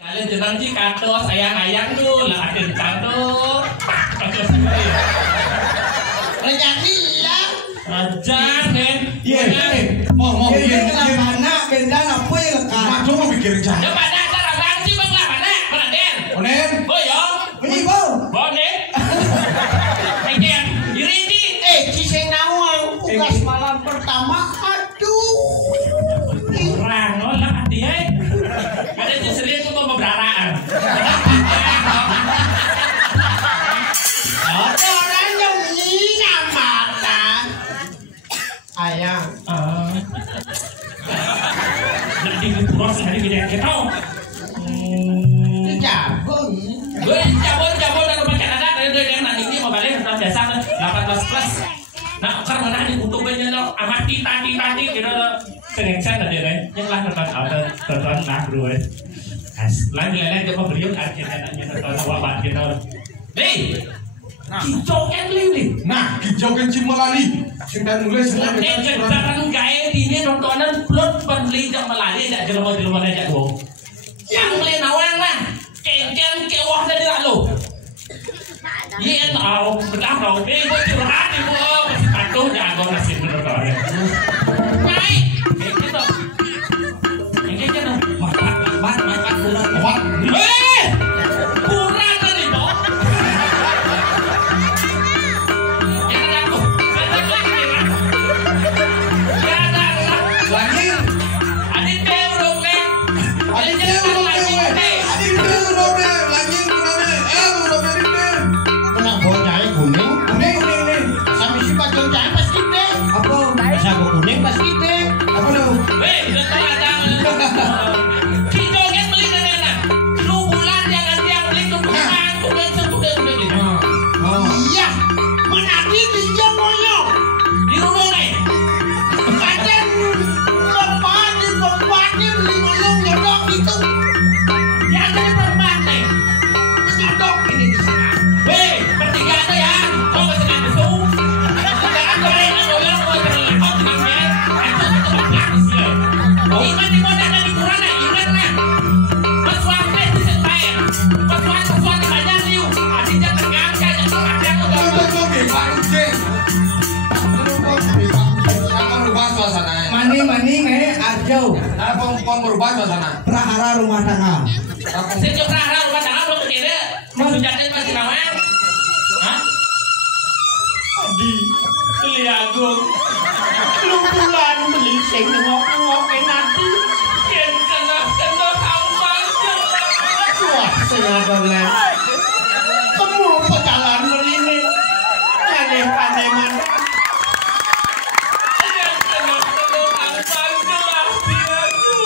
Kalian jenang sih kato sayang-ayang tuh lah aden kato. Rejaki lah. Ajar men. Iya. Mau bikin anak benda apa yang lekat. Macam mau bikin rencana. Ya mana cara banci bang lah mana Den. Onen. Boyo. Ini bau. Bonen. Eken. Diri di. Ciseng nawang. Tugas malam pertama. Aduh. Orang nolak dia. Ada cisering itu mau berdaraan. Ada orang yang menghina mata. Ayang. Nanti diproses hari gede kita. Jagon. Gue cabut dari pakai anak dari yang nanti ini mau balik tahun biasa 18 plus. Nah karena mana dikutuk aja lo amati tadi kita sengaja ada deh yang lah nonton nah bro. Lain coba beliau akhirnya nonton awal kita. Nih. Kicau kan lili. Nah, kicau kan Cimalali. Sudah nulis semua. Jangan gaya ini nontonan plot penbeli jam melali tidak jelma aja dong. Yang beli nawang lah. Kengken kewah dari lalu. Iya tahu, benar dong. Ini gue curhat ibu. Masih patuh jago nasi nonton. Baik. Gitu. Ini kan makan bulan. Kurang tadi dong. Lagi. Adik dong nih. Menang bocah kuning. Kuning. Sampai si bacol cahaya pas kita. Apa? Sago kuning pas kita. Apa lo? Weh, betul ada. Kicau kan beli mana? Lu bulan jangan dia beli tumpukan, udah gitu. Iya. Menagi dia moyo. Di rumah nih. Kadang bapak beli moyo nyodok itu. Yang dari perempuan nih. Nyodok ini di sana. Weh, bertiga tuh ya. Kau masih nggak besu. Jangan goreng orang mau terlihat namanya. Itu pelakis ya. Iman di mana ada di kurang nih, iman lah. Pesuan di sempain. Pesuan banyak liu. Adiknya tegang kayak ada Mani ajau. Apa merubah suasana? Prahara rumah tangga. Sejak prahara rumah tangga belum kira. Menjatin masih nawang. Hah? Adi, beli agung. Lu bulan beli sing ngok nanti. Yen kena aman. Wah, sengaja lem. Kamu pecalan beli ini. Pandai man. Yen kena aman jelas diraku.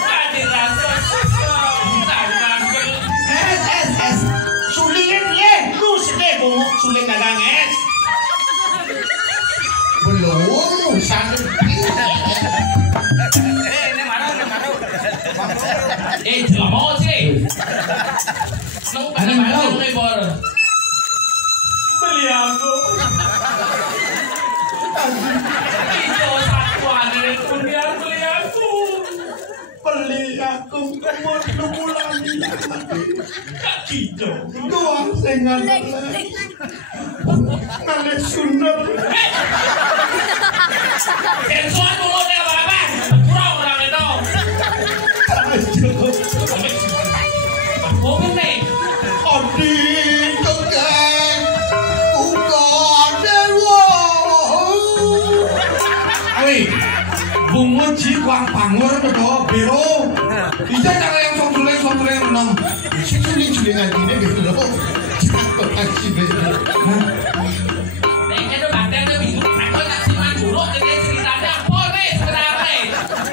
Tadi rasa tangan Es. Sulingan ye. Lu sedih bunguk suling dagang es. Belum, sangat. Jelama sih. Ada malu lebor. Beli aku. Hijau satu ada punya beli aku. Beli aku kamu lu bulan Hijau. doang sengan. Nale sundar. Sensual dulu deh apa? Kurang orang itu. Mobil nih. Adi tukang uga dewa. Wih, bungut ji kuang pangur betul biru. Bisa cara yang suling enam. Suling-sulingan ini gitu loh. Satu kaki betul. Kayaknya tuh badan tuh bingung. Aku tak simak dulu dengan ceritanya apa nih sebenarnya.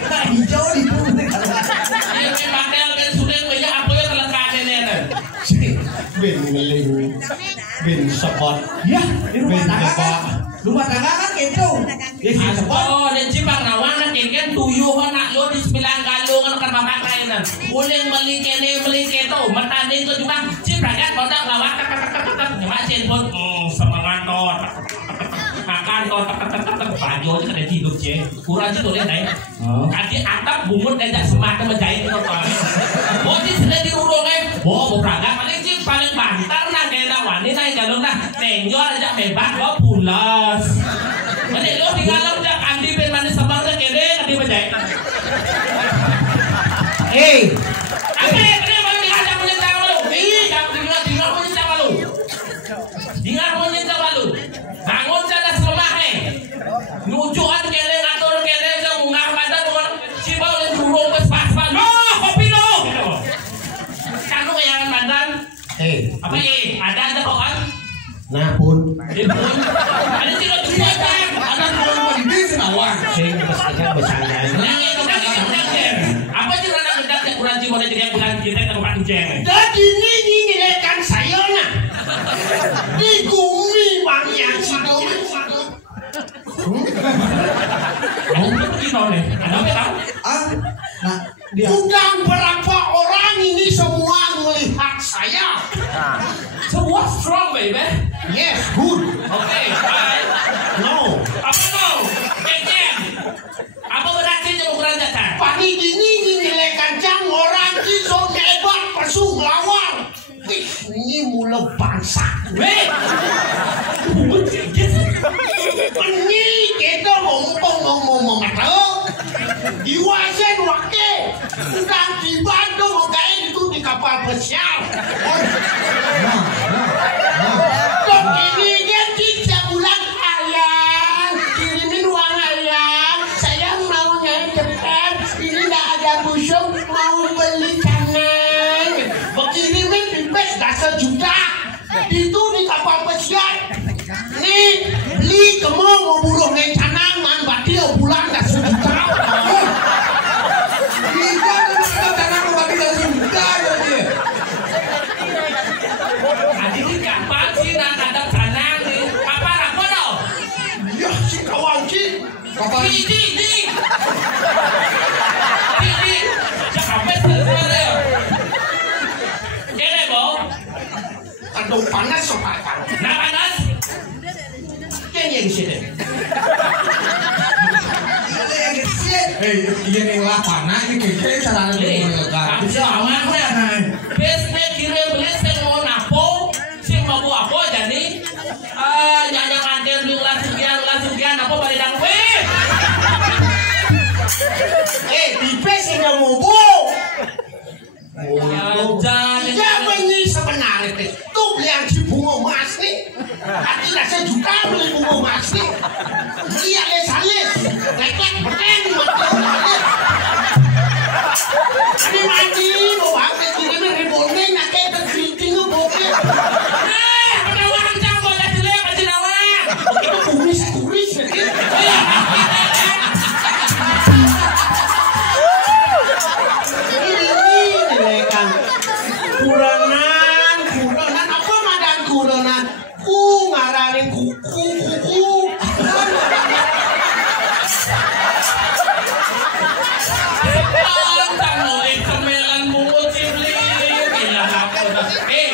Nah hijau itu. Ini badan dan sudah banyak apa yang terlekat ini. Ben ngeling. Ben sepot. Ya, di rumah Ben tangga kan. Rumah tangga kan gitu. Ya sih sepot. Oh, dan cipang nawang na kengken tuyuh anak lo di 9 galung kan bapak kainan. Uling beli kene beli keto, matane itu juga cipang kan bodak lawak nyemacin pun semangat tot. Makan tot baju aja kada hidup je. Kurang sih tulen dai. Kaki atap bumut ngajak semat menjahit itu. praga paling sih paling bantar nah kayak wani nah galung nah tenyor aja bebas kok pulas. Jadi lo tinggal lo jak andi ben manis sabang tak kede andi bajai. Apa ya kene mau tinggal punya tangan lo. Jangan tinggal punya tangan lo. Tinggal punya tangan lo. Bangun sana semah nujuan kene ngatur kene yang munggah badan cibau dan burung pas-pas. No, kopi no. Kanu yang badan. Apa ada kok kan? Nah pun. Ada tidak juga kan? Ada kalau di sini awak. Sing pastikan bercanda. Apa sih anak bedak yang kurang jiwa dan jadi bulan kita tempat ujian. Jadi ini nilaikan saya nah. Di gumi bang yang sidom. Kamu pergi nih? Ada apa tahu? Nah, dia. Sudah berapa orang ini semua melihat saya? Semua strong baby. Yes, good. Oke, bye. No. Apa no? Keken. Apa berarti yang ukuran jatah? Pagi gini nilaikan jang orang itu hebat persu lawan. Ini mula bangsa. Weh. Ini kita ngomong tahu. Diwasen wakil. Sedang dibantu makanya itu di kapal besar. Kok ini dia 3 bulan ayam. Kirimin uang ayam. Saya maunya cepat. Ini tidak ada busuk. Mau beli canang. Kirimin bebas dah 1 juta. Itu di kapal pesiar. Nih beli kamu mau burung yang canang man batil bulan dah 1 juta. Kita ada tanah kembali dari sudah jadi. Tadi di kapal sih nak ada canang nih. Kapal apa tau? Ya si kawan si. Kapal Di. Sampai selesai. Kene bo. Aduh panas sobat kan. Nah panas. Yang sini. iya nih lah panah ini keke cara Tapi awan ya. Besok kirim beli sing mau napo, sing mau apa jadi nyanyang anter lu lasugian apa balik dang we. Pipes ini mau bu. Iya begini sebenarnya teh. Tuh beli yang si bunga emas nih. Hati rasa juta beli bunga emas nih. Beli alis. Lek berteng ini mandi mau pakai kirimin riboneng nak kayak terkriting lu bokeh. Penawang campur ya dulu ya Pak Nawang. Itu kuris. Ini kan kurangan apa madan kurangan ngaranin kuku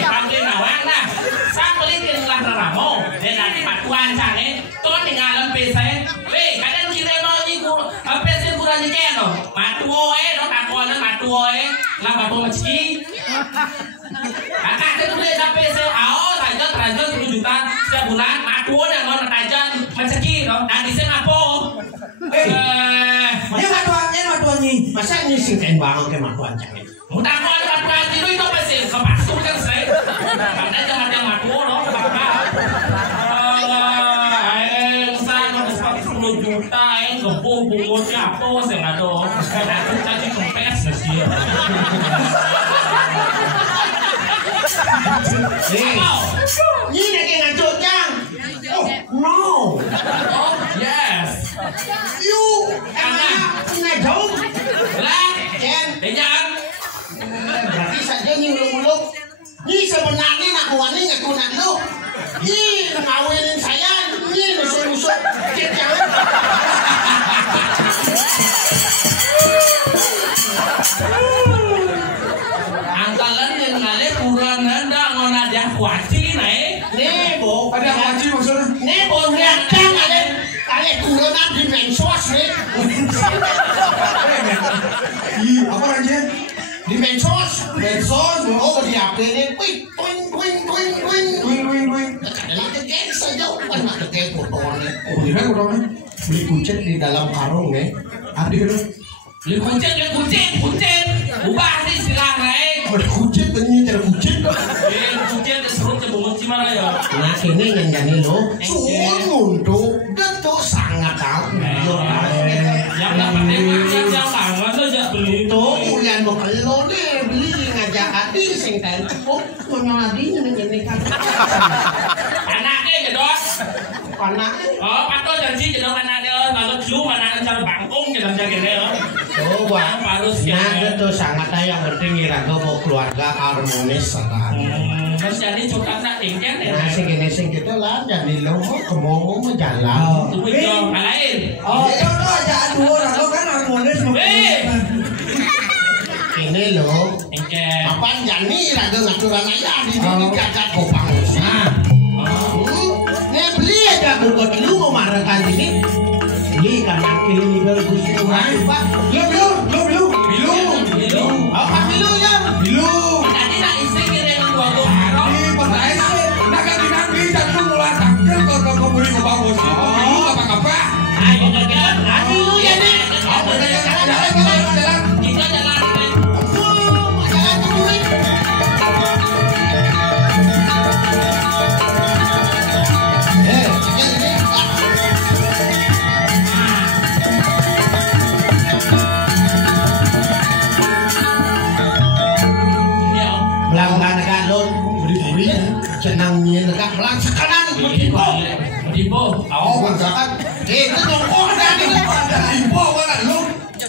Panggil Nawang nah. Sang beli tinggal Ramo. Dan nanti matuan sange. Tuh tinggal lempe saya. Kadang kira mau nyiku. Apa sih kurang nyiken no? Matuoe no takonan matuoe. Lah matu meski. Kakak itu beli sampai saya. Tajan 10 juta setiap bulan. Matuon yang mau tajan meski no. Nanti saya ngapo. Ini matuan nih. Masa ini singkain banget ke matuan canggih. Mudah matuan itu pasti kepasung kan saya. Karena jangan yang matuo no. Saya 10 juta bungkusnya apa saya nggak tahu. Aku tadi kempes sih. Ini lagi ngaco cang. Oh no. Oh yes. You emang punya jauh. Lah, Ken. jangan. Berarti saja nyuluk-muluk. Ini sebenarnya ngakuannya ngakuan lu. Ini ngawinin saya. Ini nusuk-nusuk. Jangan. Angkalan yang ngale kurang nanda ngona dia kuaci naik. Nih bo. ada haji maksudnya Nih bo lihat kan ale kurang di mensos nih. iya apa aja Di medsos. Medsos. Oh di HP ini. Wing. Kadang kegeng saja. Bukan nggak kegeng fotonya. Oh gimana fotonya? Beli kucing di dalam karung ya. Abdi kan? Beli kucing. Ubah nih silang Ada kucing penyiar kucing. Kucing keserut ke bungut cimara ya. Nah ini yang jadi lo. Untuk itu sangat tahu. Yang dapat yang kangen aja beli itu. Kemudian mau kalau deh beli ngajak hati sing tadi. Oh mana hati ini kan. Anaknya jedot. Anaknya. Oh patut janji jedot anaknya. Lalu lu mana cara bangkung dalam jaga Oh wah harus nah itu sangat yang penting iraga mau keluarga harmonis sekarang. Terus jadi suka nak tinggal ya. Nah sing gitu lah jadi lo mau jalan. Tunggu jauh lain. Oh contoh aja dua orang lo kan harmonis. Ini lo. Tinggal. Apa jadi iraga ngaturan aja di sini jagat kopang. Nah. Nih beli aja buku dulu mau marah kali ini. Beli kanan kiri legal gusti Pak. Bilu. Apa bilu ya? Bilu. Tadi nak istri kira yang dua orang. Di pernah nak nanti jatuh mulai takkan kau beli ke bawah sih. Bilu apa? Ayo jalan. Adi lu ya nih. Jalan. Kita jalan. Jalan dulu. Pelanggan galon beri senangnya negak pelang sekanan Dipo. oh bangsakan itu dongkong dari Ada info kan lu?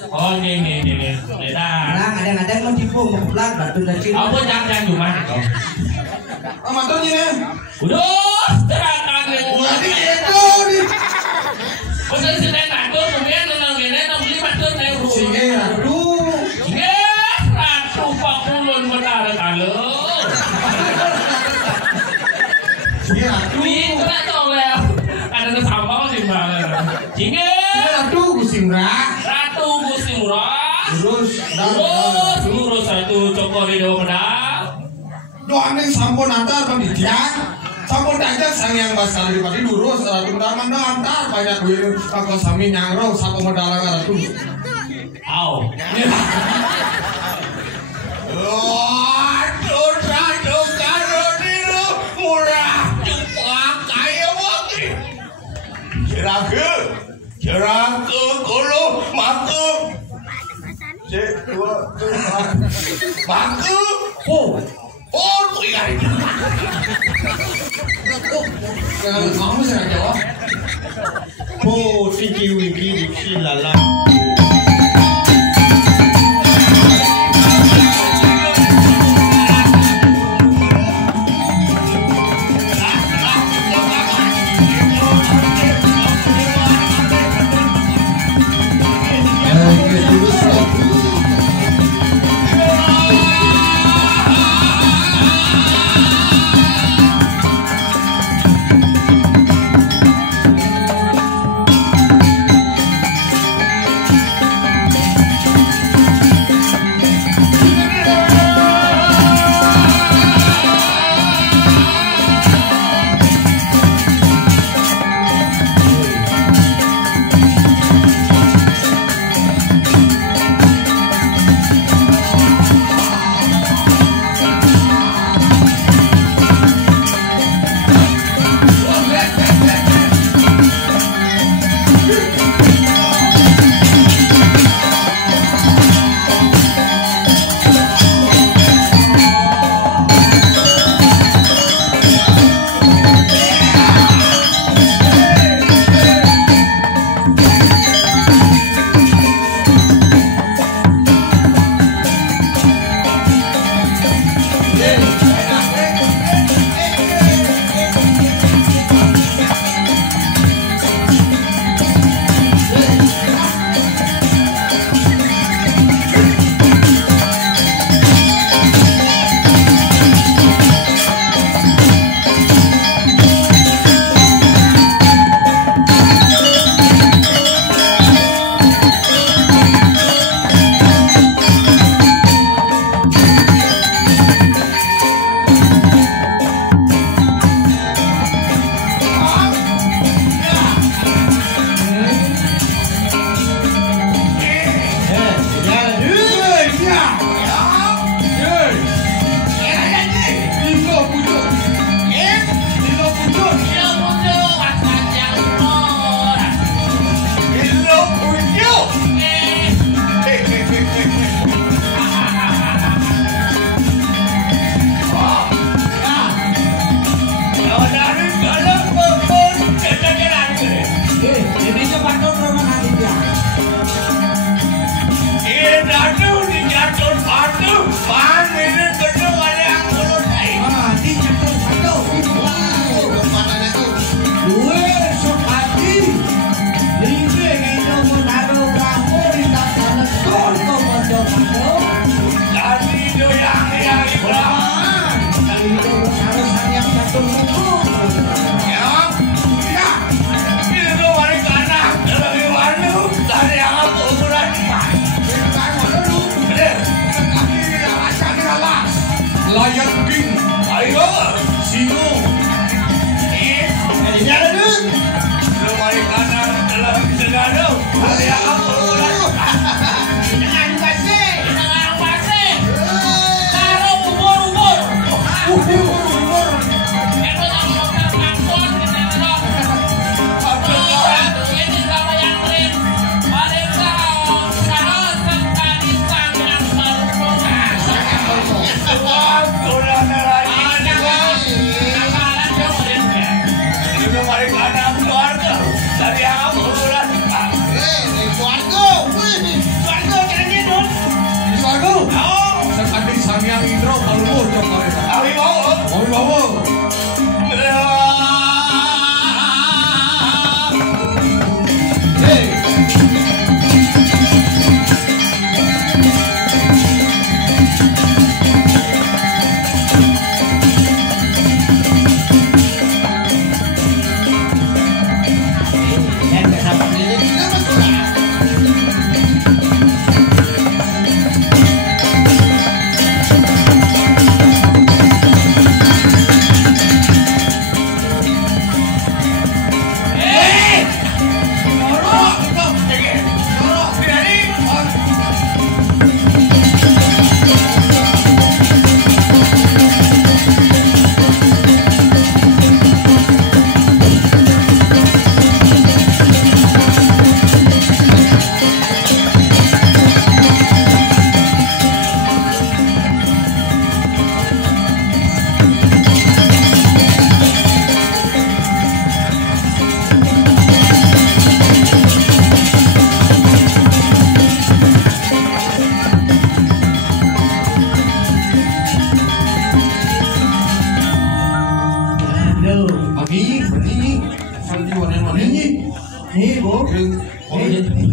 Oh nih. Dah. Kadang-kadang mau tipu mau pulang batu kecil. Apa jangan cuma itu. Amatonya nih. Udah terangkan yang Jadi itu nih. Pasal sedang aku kemudian nang gene nang beli batu saya ru. Sige aduh. Ratu pakulun benar kalau. Sige aduh. Ini kena toleh. Ada sambal di mana. Sige. Aduh Gusimra. Ratu Gusti Murah. Lurus satu cokorido pedang. doang yang sampun antar pendidikan sampun aja sang yang basal dipati lurus ratu taman antar banyak wir kakak sami nyangro sapu medala ratu Au. Aduh, ratu karo diru murah jepang kaya wakil Ceraku kulu maku maku iya kamu senang jawab oh tinggi wiki lala Lion King. Ayo. Singo. Ini ada tuh. Lumai kanan dalam segala. Saya ulang. Jangan kasih. Jangan pasti. Karo umur. Itu yang dokter Pakson kita dong. Ini sama yang lain. Mereka sangat sekali sangat berdoa. Ulang lagi. Amalan dia boleh. Lumai kanan keluarga. Saya ulang. Sekali Samyang Indro Paluhur coba. Awi mau. Mau bawa. Hey.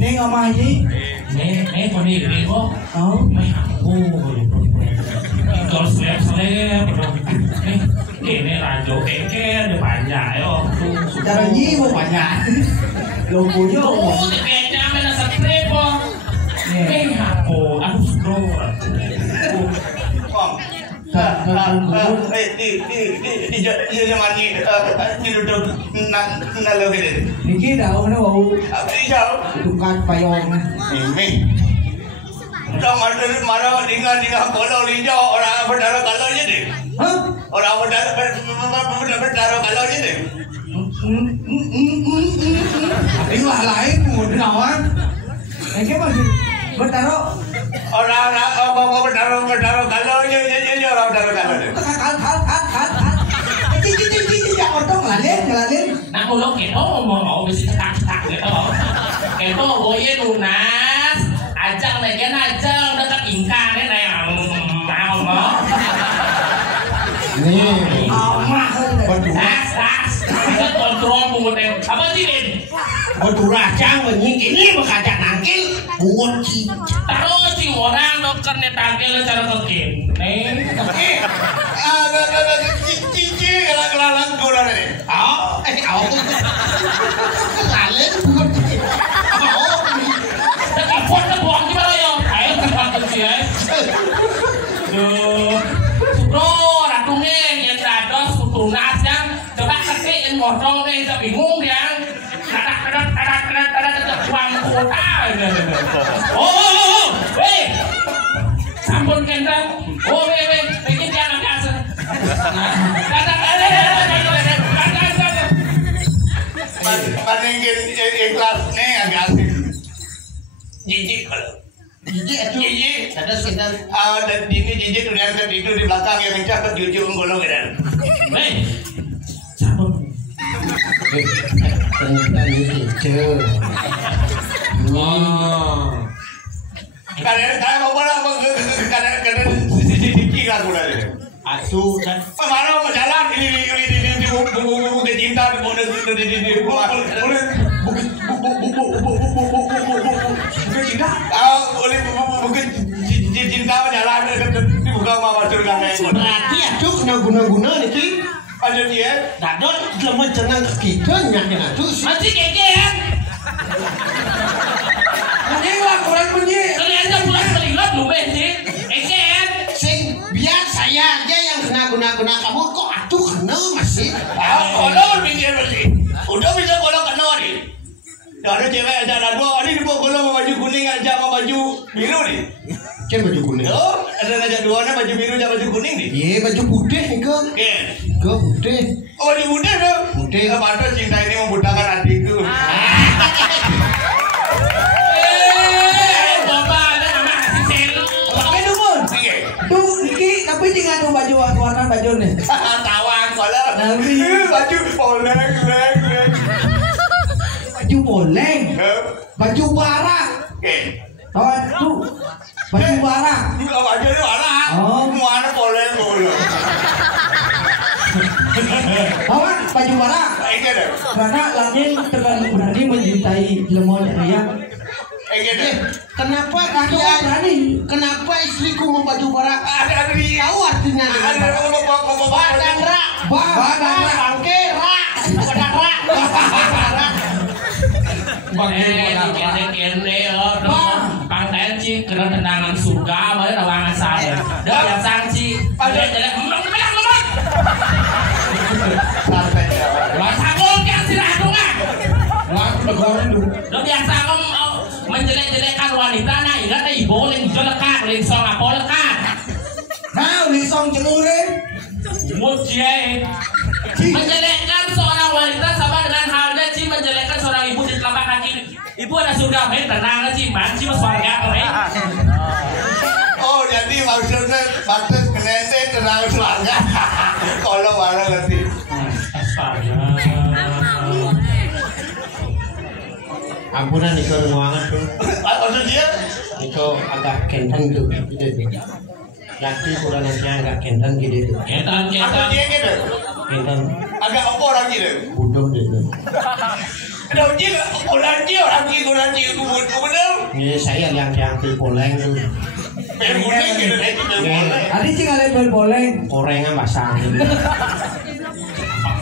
Neng omah iki. Nihคนนี้เด็กก็ Oh. ไม่หาคู่ก็เสียบนี่นี่ร้านโจ๊กแก่ๆในบ้านใหญ่อ๋อ Cara nyi mo banyak. Lo punya. โอ้แต่แกจ้าไม่น่าสักเล่ป่ะไม่หาคู่อันสุดโต่ง Di zaman ni duduk nalar gitu. Niki dah mana bau Apa ni jauh? tukar payung. Ini. Orang mana tinggal kalau hijau orang berdarah kalau je deh. Hah? Orang berdarah kalau je deh. Ini lah lain mau dinawan. Niki masih bertaruh. Orang berdarah kalau je orang berdarah kalau je. Hal. Cici jangan dong lalin. Nah kalau kita mau bisa cetak gitu, kita boleh lunas, ajang lagi ajang dekat ingkar nih yang mau. Nih. Tas, kita kontrol menggunakan apa sih Lin? Berturajang ini berkajak nangkil bungut Terus si orang dokter nih tangkil cara kekin. Cici kalau kurang ni. Lalin bungut Tapi foto buang gimana ya? Ayo kita kecil. Bro, ratunya yang dados tunas yang coba ketik yang ngorong nih, kita bingung yang ada uang kota. Oh, weh, sampun kendang. Oh, weh, bikin jangan kasar. Bandingin ikhlas ni agak asik. Jijik kalau. Jijik. ada sekitar Dan ini jijik dunia itu di belakang yang mencatat di ujung golong kan. Weh, sampun. ternyata hijau Kadang mau bola kadang jijik aku dah. asuh dan Mana mau jalan ini buku cinta di buku cinta. Oleh buku cinta jalan dibuka mama surga kayak berarti asuh kena guna-guna nih ada dia. dadot lemah cenang kita nyakin asuh Masih kekean. Mending lah kurang menyi. Kalian kan pulang terlibat lu bensin. Kekean. sing biar saya aja guna kamu kok atuh kena masih. Kolor mikir masih. Udah bisa kolor kena nih. Ada cewek ada dua, ini dua kolor baju kuning aja sama baju biru nih. Kan baju kuning. Oh, ada aja dua baju biru sama baju kuning nih. Iya baju putih nih ke. Ke putih. Oh di putih dong. Putih. Apa cinta ini membutakan hatiku. Tapi jangan baju warna baju nih. Tawan kolor. Baju poleng. Baju boleng. Baju barak. Tawan tuh. Baju barak. Baju barak. Oh, mana poleng. Tawan baju barak. Karena langit terlalu berani mencintai lemon ya. Kenapa kenapa istriku mau baju barak? Ada Tahu artinya? Badan rak. Bangke rak. Badan rak. Kene pantai ci kena tendangan surga bae rawangan saya. Da yang sanksi. Jelek biasa menjelek-jelekan wanita nah ingat ibu lagi jelekan lagi song apa lekan Nah, lisong jemurin. Mujie menjelekkan seorang wanita sama dengan halnya Ci menjelekkan seorang ibu di telapak kaki. Ibu ada surga main tenang Ci manci mas warga main. Oh jadi maksudnya batas kenente tenang surga. Kalau warna ngerti. Astaga. Ampunan Niko ruangan tuh. Maksud dia? Niko agak kentang tuh gitu. Laki kurang nanti agak kentang gitu. Ketan. Maksud dia gitu? Kentang. Agak apa orang gitu? Budong gitu. Ada uji orang gitu bener. Ini saya yang poleng tuh. Boleh gitu boleh. Ada sih kalian boleng. Korengan basah.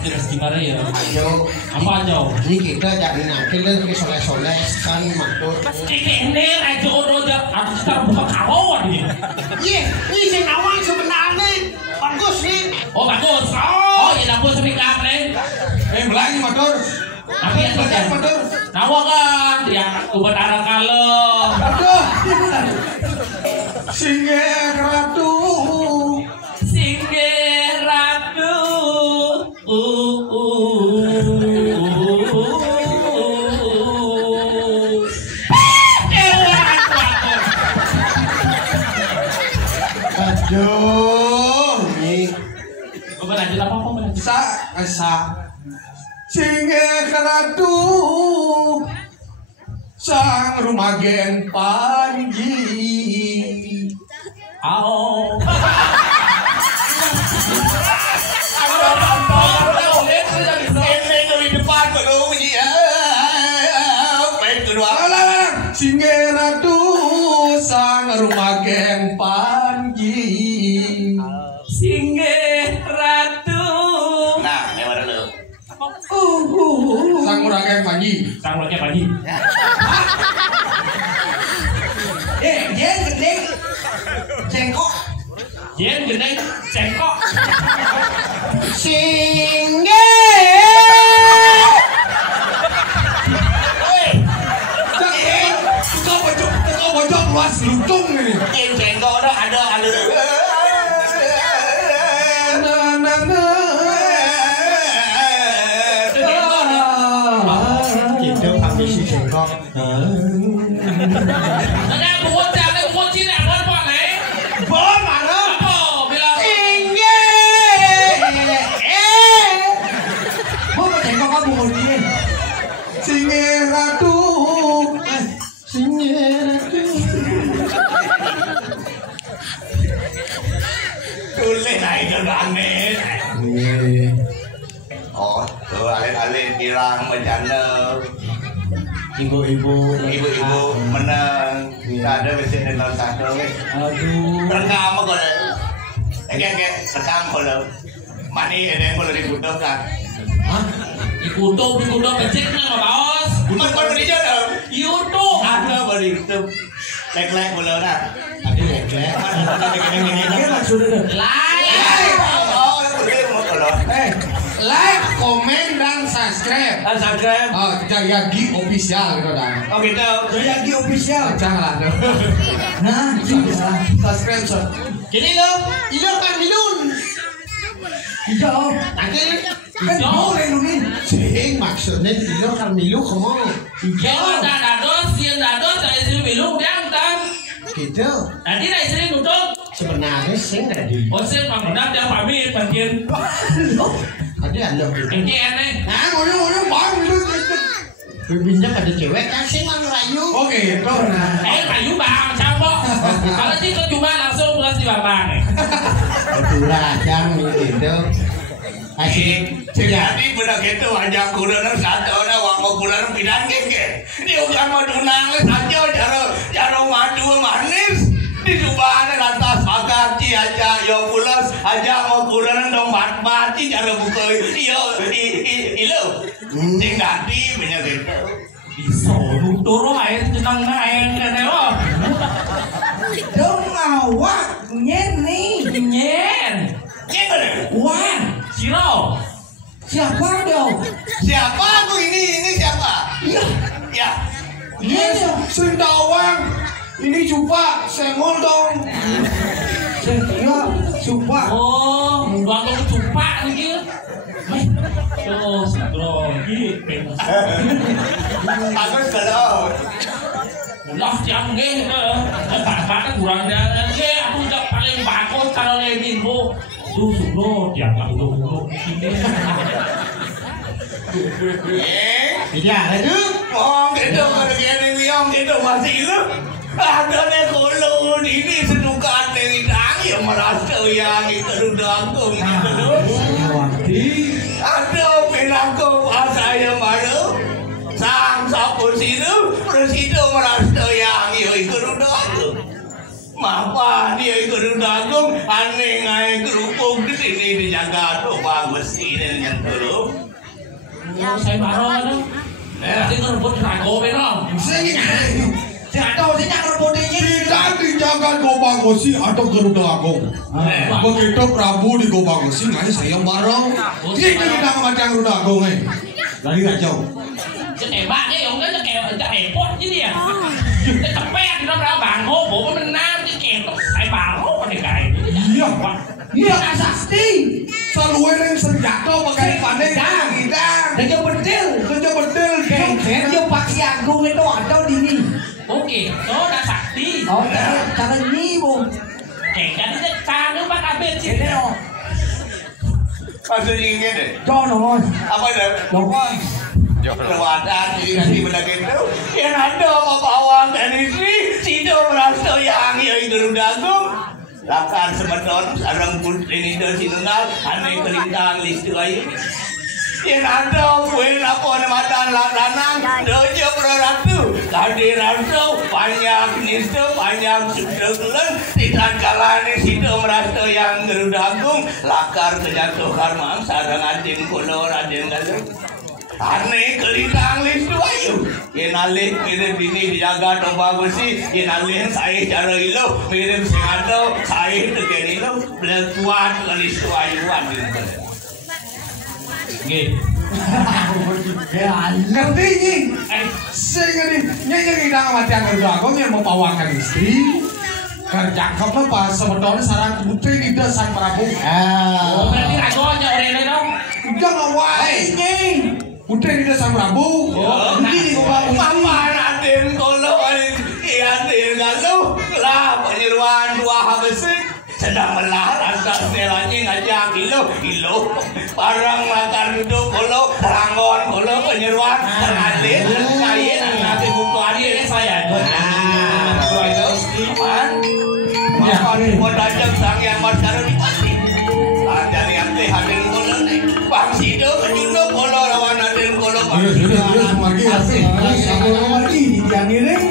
Terus gimana ya? Ayo. Apa aja? Ini kita jadi nakil dan soleh-soleh kan matur. Ini aja udah aku sekarang buka kawan nih. Iya, ini si Nawang sebenarnya bagus nih. Oh bagus. Oh ya bagus semikap nih. Melangi motor. Tapi yang kerja motor. Nawang kan dia kebenaran kalau. Aduh. Singgih ratu. Singgih ratu. Aduh, ini Berlanjut apa? Sa singgih ratu sang rumagen Panji. Oh. Singgih ratu sang rumagen Panji. Singgih ratu. Nah, yang mana lu? Sang rumagen Panji. Sang rumagen Panji. Jen gede. Cengkok. Jen gede cengkok. singgih. Kau bocok luas lutung ini. Cengkok dah ada. Kita panggil si Cengkok. Nggak bocah, bocin ya, bocah nih. Bom mana? Oh, bilang. Singgih. Mau cengkok kamu mau dia. Singgih ratu. Singgih ratu. Tulis naik ke langit. Oh, tuh alih-alih dirang bencana. Ibu-ibu menang. Ada mesin dan satu. Aduh. Rekam apa kau? Rekam kau. Mani ada yang boleh dikutuk kan? Hah? Dikutuk becek nama bos. Kau beri jodoh. YouTube. Ada boleh YouTube. Lek boleh nak. Tadi lek-lek. Mana Maksudnya Lain. komen dan subscribe. Dan subscribe. Jayagi official gitu dah. Oh gitu. Jayagi official. Janganlah. Nah, bisa. Subscribe so. Kini lo kan milun. Hijau. Nanti Kan boleh lu nih. sih maksudnya lo kan milu kamu. Kalau tak dados, saya sini belum yang tan. Gitu. Nanti saya sini nutup. Sebenarnya sih tadi. Oh sih, Pak Menang dia pamit bagian. Ada lo. Ini aneh. Nah, udah bang itu. Berbinjak ada cewek kan sih mang rayu. Oke, itu. Kayu bang, campur. Kalau itu cuma langsung pulas di babang. Betul jang gitu. Asik. Jadi benar gitu aja kuda satu na wango kuda pindah keke. Dia udah madu nangis aja jaro madu manis. Di subahana lantas agati aja yo pulas aja mau kuda dong mati jaro buka yo ilo. Tinggal di benar gitu. Bisa dulu air tenang air kan lo. Dong awak nyen nih. Nyen. Wan. Siro. Siapa dong? Siapa aku ini siapa? Iya. Ya. Iya dong. Sendawang. Ini coba sengol dong. Iya, sumpah. Oh, waktu kecupak nih. Oh, sendro gitu. Aku kalau Lah jam ge, bapak kurang jangan ge, aku udah paling bagus kalau lemin bu. Tuh sendro dia nggak dulu ini. Iya, itu. Mong gitu kalau gini miong gitu masih itu. Ada nih kalau ini sedukan nih ya merasa yang itu udah aku gitu. Ada pinangku saya malu. Sang sapu situ, presido merasa yang ikut udah aku. Mapa dia ikut udah aku, aneh ngai kerupuk di sini dijaga tuh bagus ini yang dulu. Saya baru ada. Nanti ngerebut rago benar. Sing Jatuh sih nyakar bodinya. tidak dijaga Gobang Gosi atau Garuda Agung. Begitu Prabu di Gobang Gosi, ngai saya bareng. Tidak kita macam Garuda Agung Lari rajau. Tembaknya yang enggak kayak repot jadi ya. Cepet nó ra bàn hô bộ mình nam cái kèm tại bà hô này cài. Iya, Iya sakti. selalu yang senjata pakai pandai kita. Kerja bedil. Kerja betul, Kerja pakai agung itu ada di sini. Oke, nó đã sakti. Oh, cara ini bu. Kayak kan dia ta nó bắt abet sih. Ini no. Maksudnya gini, Cho nó. apa deh? Dokon. Perwataan di benak itu yang ada mau bawang dari situ merasa yang Garuda Agung lakan sebetulnya sarang putri ini dari sinunal aneh kelintang listu ayu yang ada kue lapor matan lanang dojo proratu tadi ratu banyak nistu banyak sudah tidak kalah di situ merasa yang Garuda Agung lakar kejatuh karma sarang adin kulo raden galuh aneh kelintang listu ayu yenalih mirip ini dijaga to bagus sih yenalih saya cara ilo mirip sengato saya tegen ilo berkuat listu ayu adil Gitu. Ya, ngerti ini? Sehingga nih, nyanyi kita mati yang Garuda Agung yang membawakan istri. Kerja kamu pas sebetulnya sarang putri di sang Prabu. Oh, berarti ragonya orang ini dong. Jangan wae. Putri di sang Prabu. Oh, ini gua mama raden kolo adil galuh lah penyeruan dua habisik sedang melarang selanya ngajak ilo parang makan duduk kolo ranggon kolo penyeruan adil saya nanti buku adil saya Modajak sang yang masyarakat di pasti ada yang teh hadir kolo nih bang sido kejuno kolo lawan hadir kolo bang Sudah, margi asik. sama lagi di tiang iring.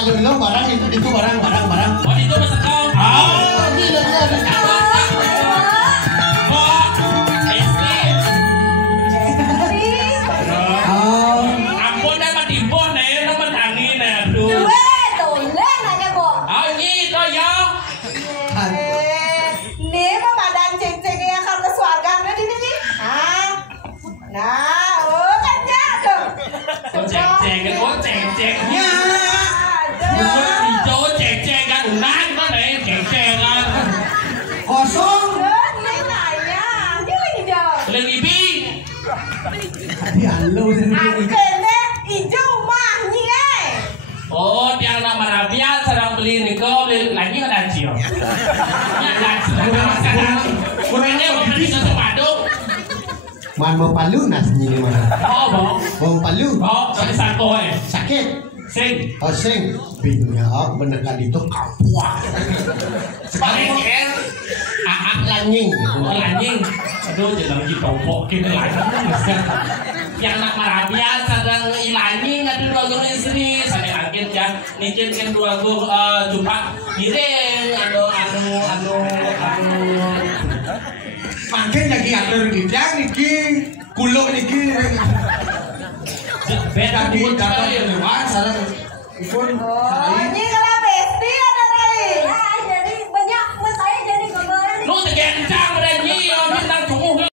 maju dulu barang itu barang. Oh itu masa kau. Oh, gila. Ampun dah mati bon deh, nama tani nih, aduh. Oh ini itu ya. Cek-ceknya. Hijau cek-cekan unan tuh deh, cek-cekan. Kosong. Lagi bi. Tadi halo Oh, yang nama Rabia sedang beli niko lagi kan Acil. Ya, kurangnya mau beli satu paduk. Man mau palu nasinya mana? Oh, Mau palu? oh, sakit satu Sakit. Sing. Oh sing. Binyak menekan itu kapuak. Paling Lanying. oh lanjing. Aduh, jangan lagi tombok kita lagi. Yang nak Rabia sedang ilani ngadu dua guru istri. Saya angin ya, nikin dua guru jumpa giring. Anu. Makin lagi atur dijang niki kuluk niki Beda di pun dapat lewat sarang pun Ini